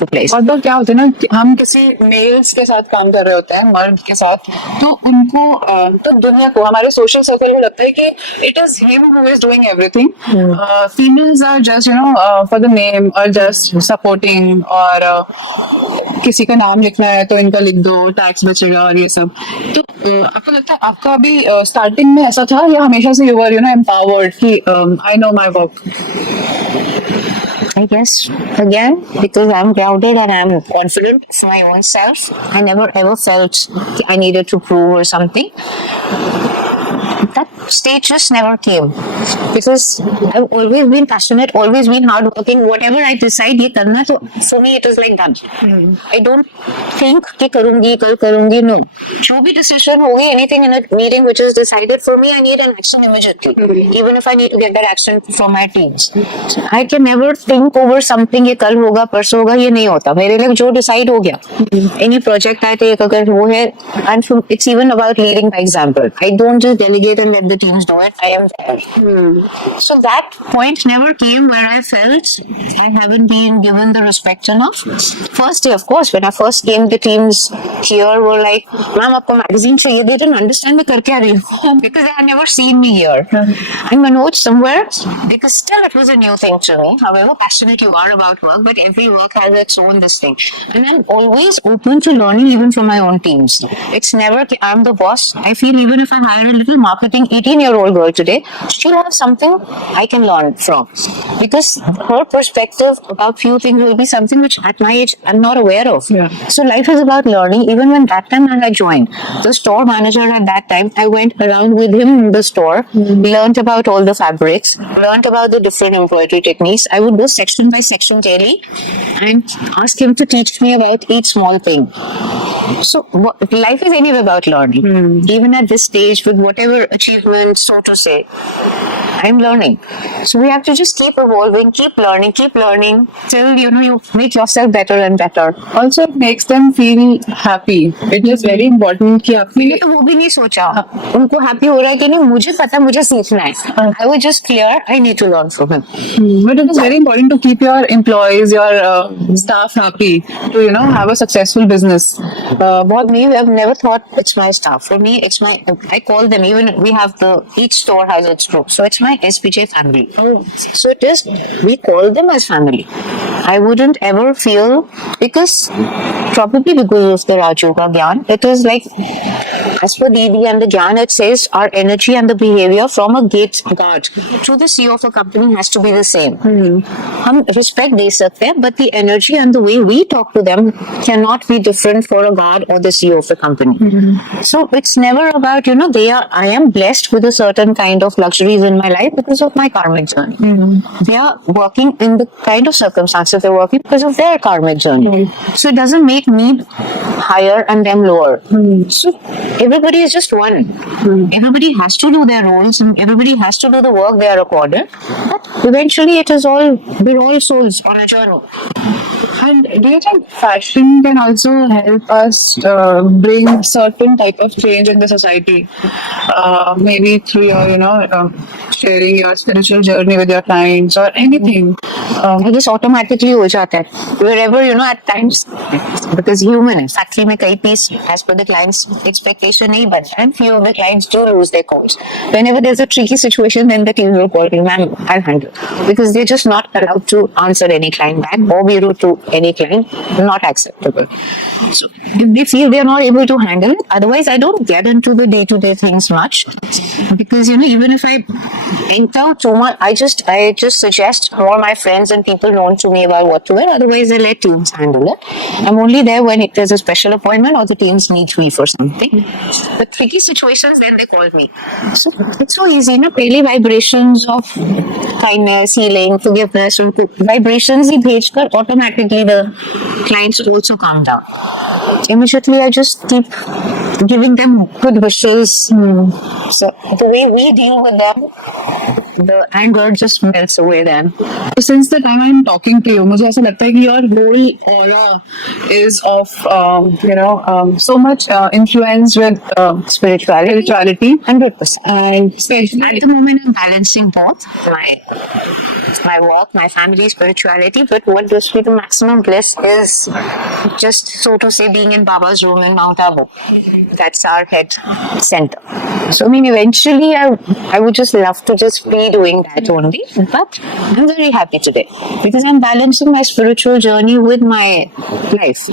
to place. और तो क्या होता है ना कि हम किसी मेल्स के साथ काम कर रहे होते हैं, मर्द के साथ, तो उनको तो दुनिया को, हमारे सोशल सर्कल को लगता है कि it is him who is doing everything. Females are just for the name और जस्ट सपोर्टिंग, और किसी का नाम लिखना है तो इनका लिख दो, टैक्स बचेगा और ये सब. तो आपको लगता है आपका भी स्टार्टिंग में ऐसा था या हमेशा से यू वर एम्पावर्ड कि I know my work? I guess, again, because I'm grounded and I'm confident of my own self, I never ever felt I needed to prove or something. That stage just never came because I've always been passionate, always been hardworking. Whatever I decide ये करना, तो for me it is like done. I don't think कि करूँगी कल करूँगी. No, जो भी decision होगी, anything in a meeting which is decided for me, I need an action immediately. Even if I need to get that action from my teams, I can never think over something ये कल होगा परसों होगा, ये नहीं होता मेरे लिए. जो decide हो गया, any project आए तो एक अगर वो है, and it's even about leading by example. I don't just delegate and let the teams do it. I am there. So that point never came where I felt I haven't been given the respect enough. First day, of course, when I first came, the teams here were like, "Ma'am, आपको magazine चाहिए?" They didn't understand मैं कर क्या रही हूँ because they had never seen me here. And Manoj somewhere, because still it was a new thing to me. However passionate you are about work, but every work has its own this thing. And I'm always open to learning even from my own teams. It's never I'm the boss. I feel even if I hire a little marketing 18-year-old girl today, she'll have something I can learn from, because her perspective about few things will be something which at my age I'm not aware of. So life is about learning. Even when that time I joined, the store manager at that time, I went around with him in the store, learned about all the fabrics, learned about the different embroidery techniques. I would go section by section daily and ask him to teach me about each small thing. So life is anyway about learning. Even at this stage, with whatever achievement, so to say, I'm learning. So we have to just keep evolving, keep learning till you make yourself better and better. Also, it makes them feel happy. It is very important कि आपने तो वो भी नहीं सोचा उनको happy हो रहा है कि नहीं. मुझे पता, मुझे सीखना है. I was just clear I need to learn from him. But it is very important to keep your employees, your staff happy to have a successful business. For me, I've never thought it's my staff. For me, it's my, I call them, even we have each store has its group. So it's my SPJ family. So it is, we call them as family. I wouldn't ever feel, because probably because of the Raj Yoga Gyan, it is like, as for Didi and the Gyan, it says our energy and the behavior from a gate guard to the CEO of a company has to be the same. हम respect दे सकते हैं, but the energy and the way we talk to them cannot be different for a guard or the CEO of the company. So it's never about, I am blessed with a certain kind of luxuries in my life because of my karmic journey. They are working in the kind of circumstances they're working because of their karmic journey. So it doesn't make me higher and them lower. So everybody is just one. Everybody has to do their roles and everybody has to do the work they are accorded. But eventually we're all souls on a journey. And do you think fashion can also help us bring certain type of change in the society? Maybe through your, sharing your spiritual journey with your clients or anything. I guess automatically हो जाता है. Wherever, at times, because human है. Factory में कई piece as per the client's expectation नहीं बनता, and few of the clients do lose their calls. Whenever there's a tricky situation, then the team will call me, "Ma'am, I'll handle," because they're just not allowed to answer any client back or be rude to any client. Not acceptable. So if they feel they're not able to handle it, otherwise I don't get into the day-to-day things much, because even if I enter too much, I just suggest more my friends and people known to me about what to wear. Otherwise, I let teams handle it. I'm only there when there's a special appointment or the teams need me for something. The tricky situations, then they call me. So it's so easy, daily vibrations of kindness, healing, forgiveness, vibrations ही भेजकर automatically the clients also calm down. Immediately, I just keep giving them good wishes. So the way we deal with them, the anger just melts away then. Since the time I'm talking to you, मुझे ऐसा लगता है कि your whole aura is of so much influence with spirituality, 100%. and especially At the moment, I'm balancing both my walk, my family, spirituality. But what gives me the maximum bliss is just, so to say, being in Baba's room in Mount Abu. That's our head center. So I mean, eventually, I would just love to just be doing that only. But I'm very happy today because I'm balancing my spiritual journey with my life.